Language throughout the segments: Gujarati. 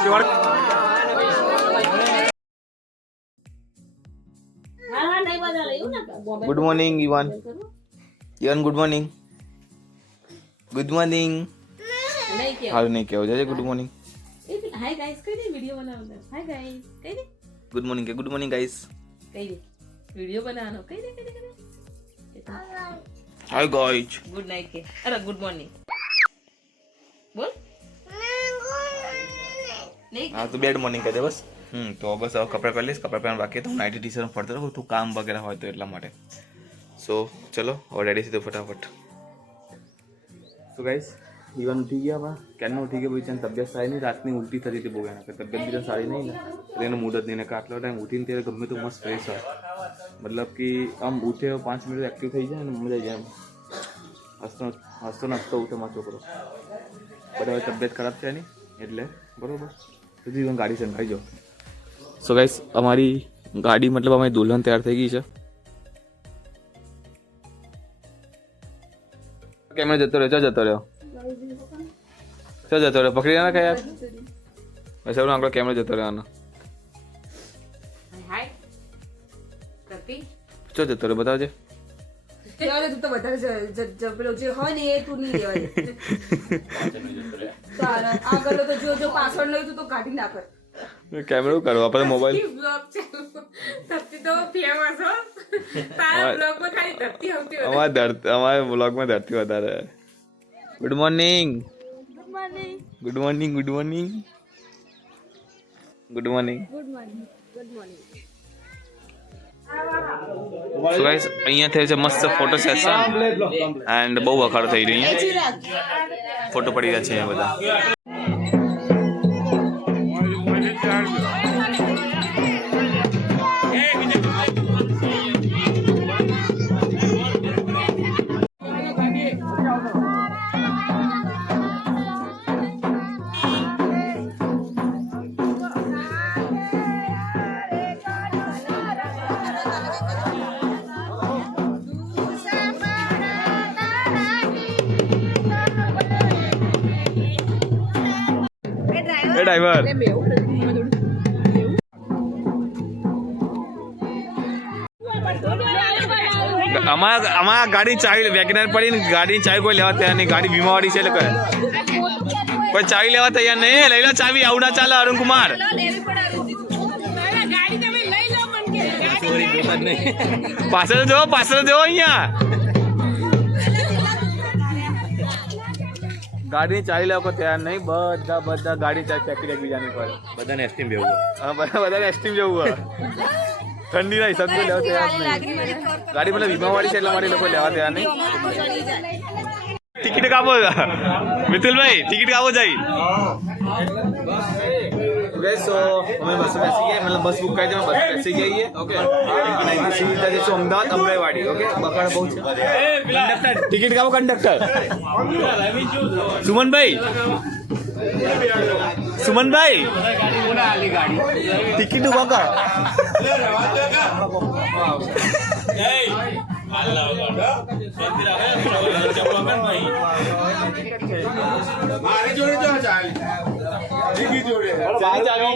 Good morning Ivan. Ivan good morning. Good morning. હારું નહીં કહેવું છે ગુડ મોર્નિંગ. હાય ગાઈસ કહી દે વિડિયો બનાવવાનો. હાય ગાઈસ કહી દે ગુડ મોર્નિંગ કે ગુડ મોર્નિંગ ગાઈસ કહી દે વિડિયો બનાવવાનો. કહી દે હાય ગાઈસ ગુડ નાઈટ કે અરે ગુડ મોર્નિંગ બોલ. हाँ तो बेड मॉर्निंग कहते बस. तो बस अब कपड़े पहन लीस. कपड़े पहन बाकी तो नाइटी टी शर्ट पड़ते रहो तो काम वगैरह हो तो એટલા માટે. સો ચલો और रेडी से तो फटाफट. तो गाइस इवन उठी गया बा કેનો ઉઠી ગયો ભાઈ. તબિયત સારી નહીં. રાતની ઉલટી થતી હતી બહુ એના. તબિયત બી સારી નહીં ને તો એનો મૂડ જ નહીં. ને આટલો ટાઈમ ઉઠીને ત્યારે ગમે તો મસ્ત ફ્રેશ હોય. મતલબ કે આમ ઉઠે 5 મિનિટ એક્ટિવ થઈ જાય ને મજા આવી જાય. હસતો નાસ્તો ઉઠે મારો છોકરો. બધા તબિયત ખરાબ છે એની એટલે બરોબર. તો જીવન ગાડી સંકાઈ જાઓ. સો ગાઈસ અમારી ગાડી મતલબ અમારી દુલ્હન તૈયાર થઈ ગઈ છે. કેમેરો જતો રહ્યો જતો રહ્યો પકડી ના કે યાર વૈસે આપણો કેમેરો જતો રહ્યો. હાય કરતી ચો જતો રહ્યો બતાવજે. યાર તું તો વધારે પેલો જે હોય ને એ તું નહીં લેવાય. તારા આગળ તો જો પાછળ લઈ તું તો કાઢી નાખે. કેમેરો કરવા આપણે મોબાઈલ બ્લોગ છે ધરતી તો ફેમસ હો. તારા બ્લોગ માં ખાલી ધરતી આવતી હોય. અમારા બ્લોગ માં ધરતી વધારે. Good morning good morning good morning good morning good morning good morning good morning. So guys અહીંયા થઈ છે મસ્ત ફોટો સેશન એન્ડ બહુ વખાણ થઈ રહી છે. ફોટો પડી રહ્યા છે અહીંયા બધા. ડ્રાઈવર અમારા ગાડી ચાવી વેગનર પડી ને ગાડી ચાવી કોઈ લેવા તૈયાર નહીં. ગાડી વીમા વાળી છે એટલે કોઈ ચાવી લેવા તૈયાર નહીં. લઈ લો ચાવી. આવું ના ચાલે અરુણ કુમાર. પાછળ જો અહીંયા ગાડીની ચાવી લેવા તૈયાર નહીં. બધા ગાડી ચાવી ફેંકી એકબીજાની પર. બધાને એસ્ટીમ જેવું. હા બધાને એસ્ટીમ જેવું. ઠંડી ના હિસાબ લેવા તૈયાર નહીં. ગાડી મતલબ વીમા વાળી છે એટલે મારે લોકો લેવા તૈયાર નહીં. ટિકિટ કાપો મિતુલભાઈ. ટિકિટ કાપો જઈ. સો અમે બસ બેસી ગયા. મતલબ બસ બુક કરી બસ બેસી ગઈ. ઓકે સીધા જઈશું અમદાવાદ અમરાઈવાડી. ઓકે બકાડ બહુ છે. ટિકિટ કાપો કંડક્ટર. સુમનભાઈ ટિકિટ ઉભા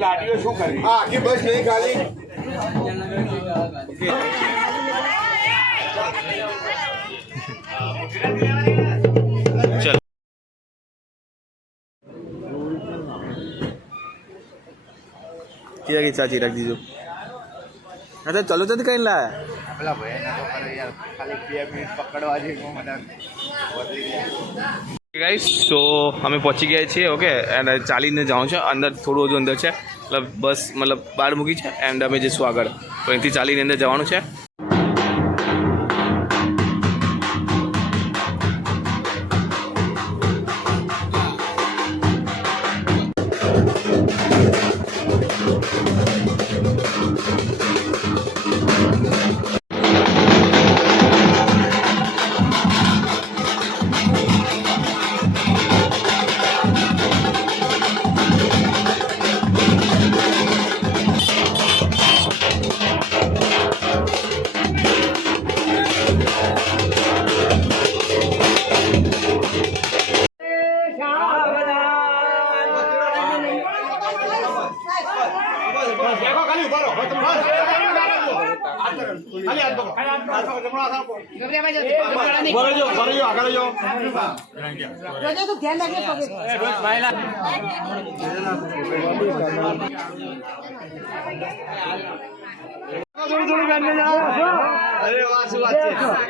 ગાડીઓ શું કરી આખી બસ નહીં ખાલી. ચલ ચાચી રાખી દીધું. અચ્છા ચલો તો કઈ લાયા ગાઈસ. તો અમે પહોંચી ગયા છીએ. ઓકે એન્ડ ચાલીને જાઉં છે અંદર. થોડું હજુ અંદર છે મતલબ બસ મતલબ બહાર મૂકી છે એન્ડ અમે જઈશું આગળ. તો અહીંથી ચાલીને અંદર જવાનું છે.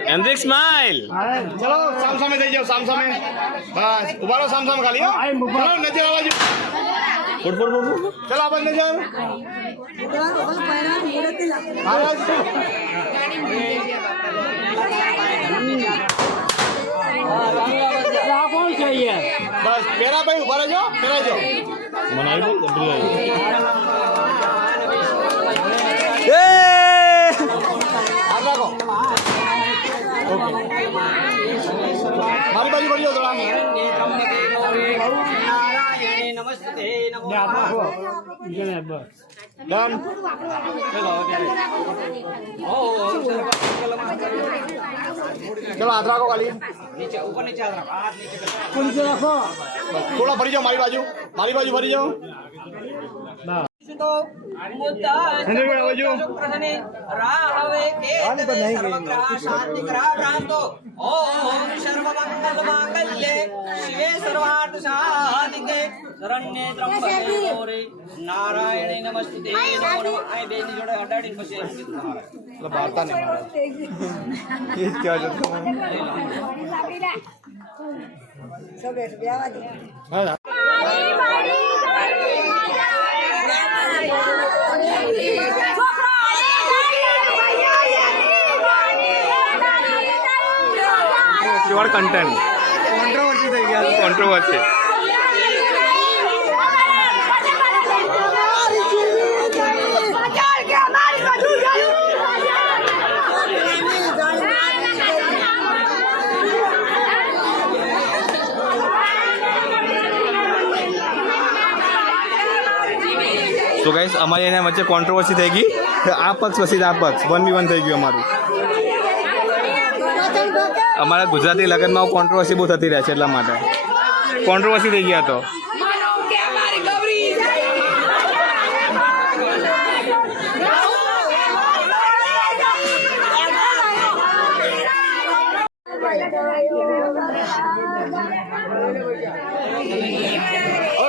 Hendrick smile. ચલો સામસામે થઈ જાઓ સામસામે બસ ઉભા રહો સામસામે ખાલી હો ચલો નજર આ બાજુ ચલો આ બાજુ નજર બસ પેરા ભાઈ ઉભા રહેજો પેરાજો મને આવી બોલ હાથ રાખો ઓકે મારી બાજુ વળજો થોડા ડન ચલો હાથ રાખો ખાલી થોડા ફરી જાઓ મારી બાજુ ફરી જાઓ નારાયણે નમસ્તે જોડે અડાડી પછી વાર્તા નહીં પ્યોર કન્ટેન્ટ કોન્ટ્રોવર્સી તો ગાઈસ અમારી એના વચ્ચે કોન્ટ્રોવર્સી થઈ ગઈ આ પક્ષ પછી આ પક્ષ 1v1 થઈ ગયું અમારું અમારા ગુજરાતી લગ્નમાં કોન્ટ્રોવર્સી બહુ થતી રહે છે એટલા માટે કોન્ટ્રોવર્સી થઈ ગયા તો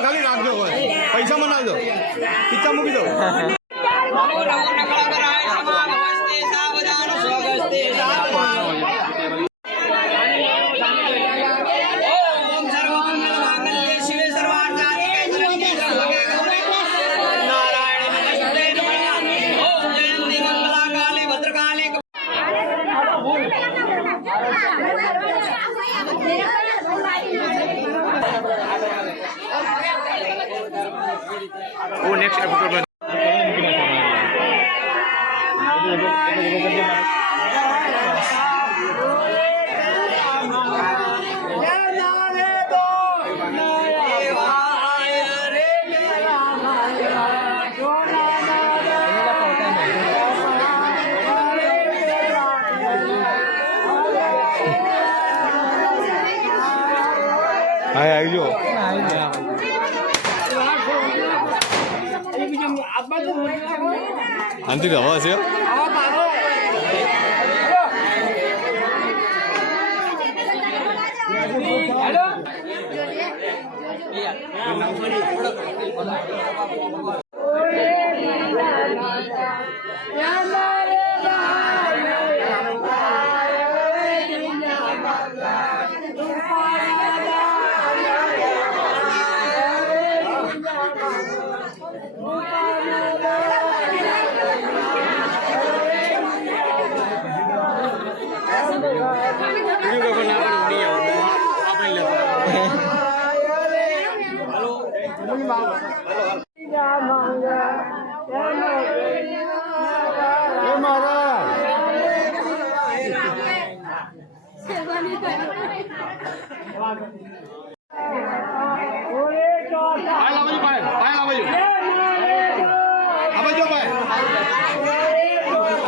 ખાલી રાખજો પૈસા મને દો પિક્ચર મૂકી દો वो नेक्स्ट एपिसोड में हाय आइयो 안되게 나와세요?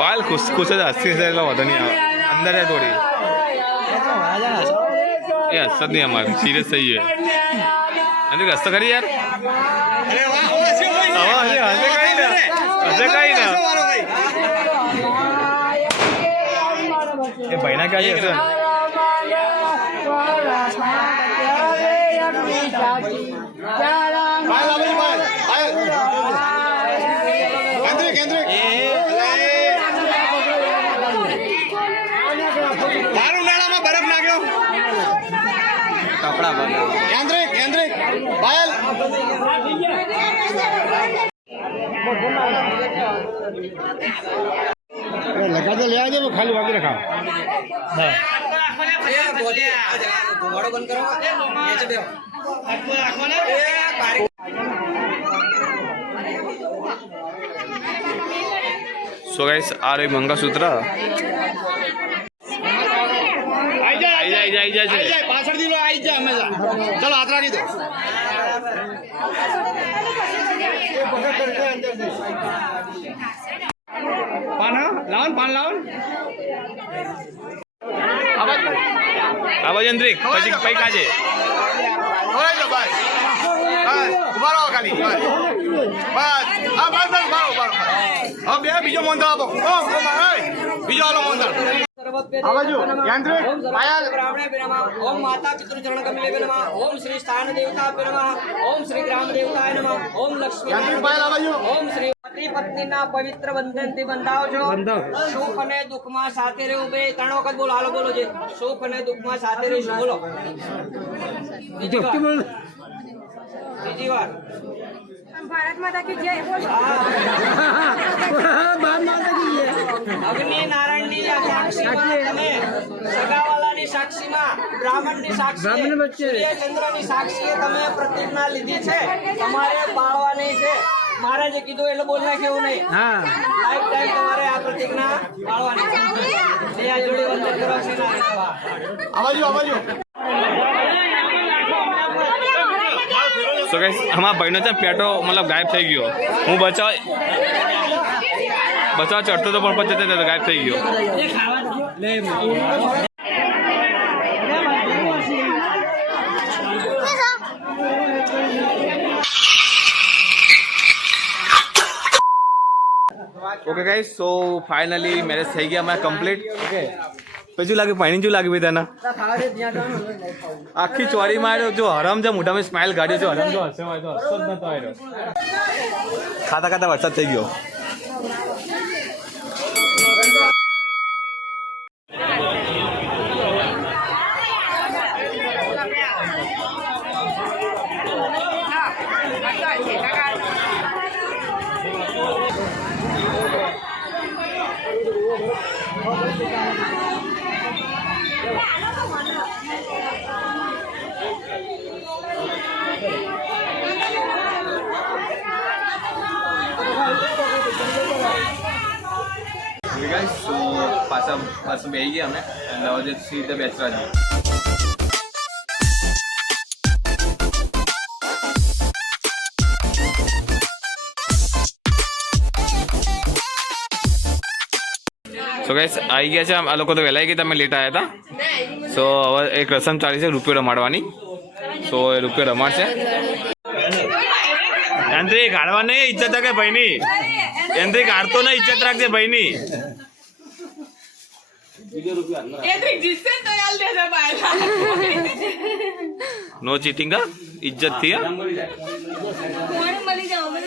पायल खुश खुश हस्ती से होता नहीं अंदर है थोड़ी ये हंसत नहीं हमारे सीरियस सही है अंदर हंसता करिए यार વધે કઈ ને એ ભાઈના ક્યાં છે મારું નાળામાં બરફ નાખ્યો કપડા બગાડ કેન્દ્રિક પાયલ લગા તો લેવા દે ખાલી બાકી રખાવ હા ધુમાડો બંધ કરો નીચે બેહો સો ગાઈસ આ રહી મંગળસૂત્ર આઈ જાય છે પાછળથી લો આઈ જાય હંમેશા ચલો હાથ રાખી દો પાન પાન લાવો આવાજ અંતરિક પછી કઈ કાજે ઉભા રહો ખાલી બસ હા બસ હવે બે બીજો મોંધળ આપો બીજો આલો મોંધળ ओम माता पितृचरण कमले नमः ओम श्री स्थान देवताभ्यो नमः ओम श्री ग्राम देवताय नमः ओम लक्ष्मी ओम श्री पति पत्नी ना पवित्र बंधन થી બંધાવો છો સુખ અને દુઃખમાં સાથે રહેવું બે ત્રણ વખત બોલો હાલો બોલો જે સુખ અને દુઃખમાં સાથે રહેશું બોલો બીજી વાર ભારત માતા की जय बोल અગ્નિ નારાયણની સાક્ષીમાં તમે સગાવાલાની સાક્ષીમાં બ્રાહ્મણની સાક્ષીએ સૂર્ય ચંદ્રની સાક્ષીએ તમે પ્રતિજ્ઞા લીધી છે તમારે પાળવાની છે મહારાજે કીધું એટલે બોલ નાખે એવું નહીં લાઈફ ટાઈમ તમારે આ પ્રતિજ્ઞા પાળવાની છે આ જોડે વંદન કરવા છે આવાજો સો ગાઈસ અમારા ભાઈનો છે પેટો મતલબ ગાયબ થઈ ગયો હું બચાવ ચડતો તો પણ પછી ગાયબ થઈ ગયો okay guys so finally marriage થઈ ગયા અમારા કમ્પ્લીટ ઓકે પછી લાગે પાણી જેવું લાગે ભાઈ તને આખી ચોરી માર્યો જો હરામ છે મોઢામાં સ્માઇલ કાઢ્યો છે હરામ જો હસે હોય તો હસો જ નતો આવ્યો ખાતા ખાતા વરસાદ થઈ ગયો સો પાછા બેસી ગયા અમે એટલે હવે સીધા બેસવા જઈએ સો ગાઈસ આવી ગયા છે આ લોકો તો વહેલા ગયા તમે લેટ આવ્યા હતા સો હવે એક રસમ ચાલી છે રૂપિયો રમાડવાની સો એ રૂપિયો રમાડશે એનથી ગાળવા નહીં ઇજ્જત રાખે ભાઈની એનથી ગાળતો નહીં ઇજ્જત રાખજે ભાઈની નો ચીટિંગ ઇજ્જત થી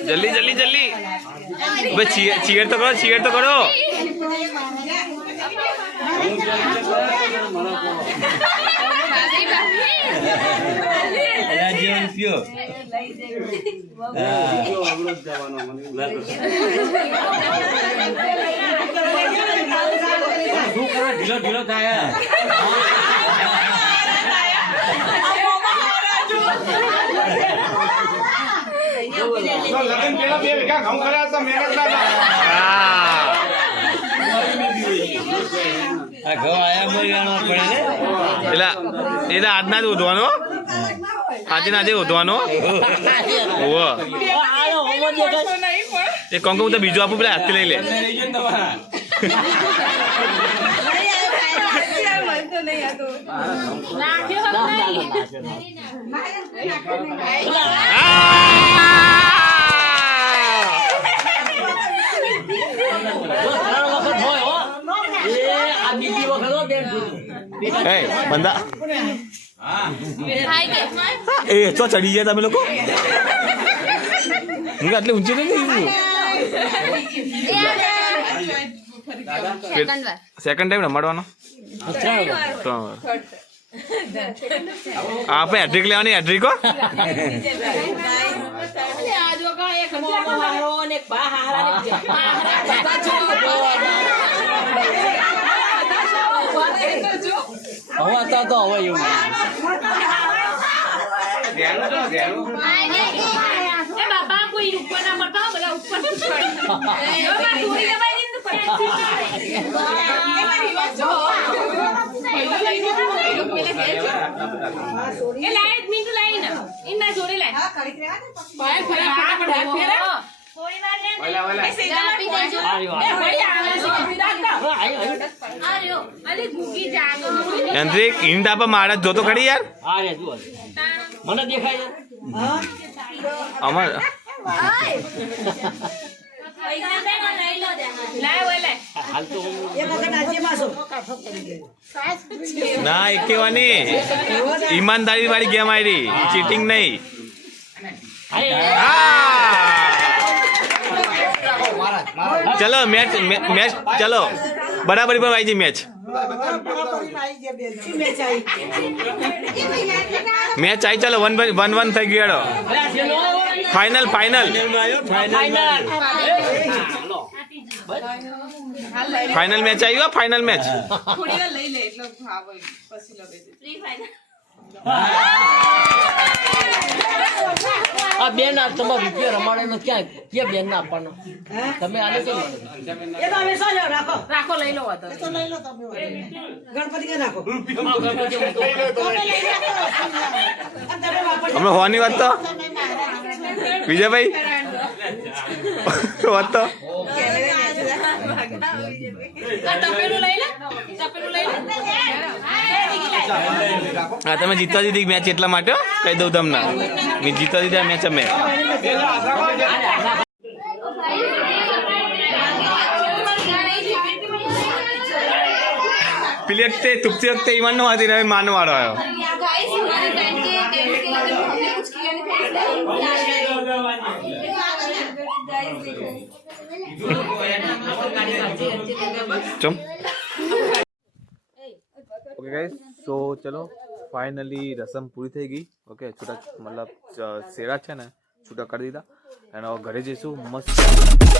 જલ્દી જલ્દી જલ્દી ભાઈ ચીયર તો કરો ઢીલો થાય લગન પેલા 2 વીઘા ઘઉં કર્યા હતા મહેનત ના એટલે આજના જ ઉધવાનો આજે ઉધવાનો એ કોણ હું તો બીજું આપું પેલા હાથથી લઈ લે બંધા એ તો ચડી ગયા તમે લોકો હું કે આટલી ઊંચી નથી સેકન્ડ ટાઈમ રમાડવાનો 3 વાર આપણે હેટ્રિક લેવાની હેટ્રિકો હેન્ડ્રિક હિન્ટ આપે મારા જોતો ખરી યાર મને દેખાય અમાર ના એક કેવાની ઈમાનદારી વાળી ગેમ આવી ચીટિંગ નહીં ચલો મેચ મેચ ચલો બરાબરી પર આવી મેચ મેચ આવી ચાલો 1-1 થઈ ગયો ફાઇનલ ફાઇનલ ફાઇનલ મેચ આવ્યો ફાઇનલ મેચ આ બેન આ તમારો રૂપિયો રમાડેલો ક્યાં બેન ના આપવાનો તમે આને કેમ રાખો લઈ લો ગણપતિ કે રાખો અમે હોવાની વાત તો વિજયભાઈ વાત તો હા તમે જીતવા દીધી મેચ એટલા માટે કહી દઉં તમને મેં જીતવા દીધા મેચ અમે પેલી વખતે તુપતી વખતે ઈમાન નો હતી હવે માનો વાળો આવ્યો ચમ ઓકે ગાઈસ સો ચલો ફાઇનલી રસમ પૂરી થઈ ગઈ ઓકે છૂટા મતલબ શેરા છે ને છૂટા કરી દીધા અને ઘરે જઈશું મસ્ત